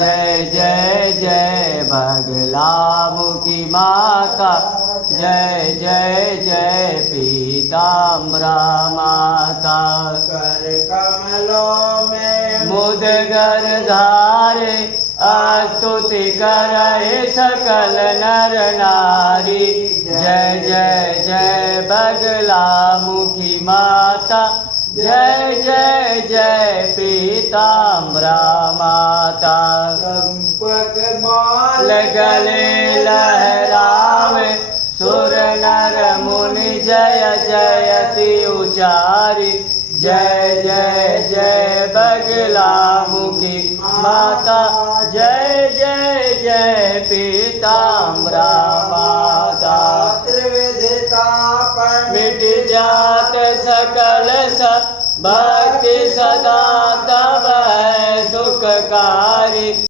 जय जय जय बगलामुखी माता, जय जय जय पीताम्बरा माता। कर कमलों में मुदगर धारे, स्तुति करे सकल नर नारी। जय जय जय बगलामुखी माता, जय जय जय पीताम्बरा माता। चंपक माल गले लहरावे, सुर नर मुनि जय जयति उचारी। जय जय जय बगलामुखी माता, जय जय जय पीताम्बरा माता। त्रिविधता पर मिट जात सकल सब, भक्ति सदा तब है सुखकारी।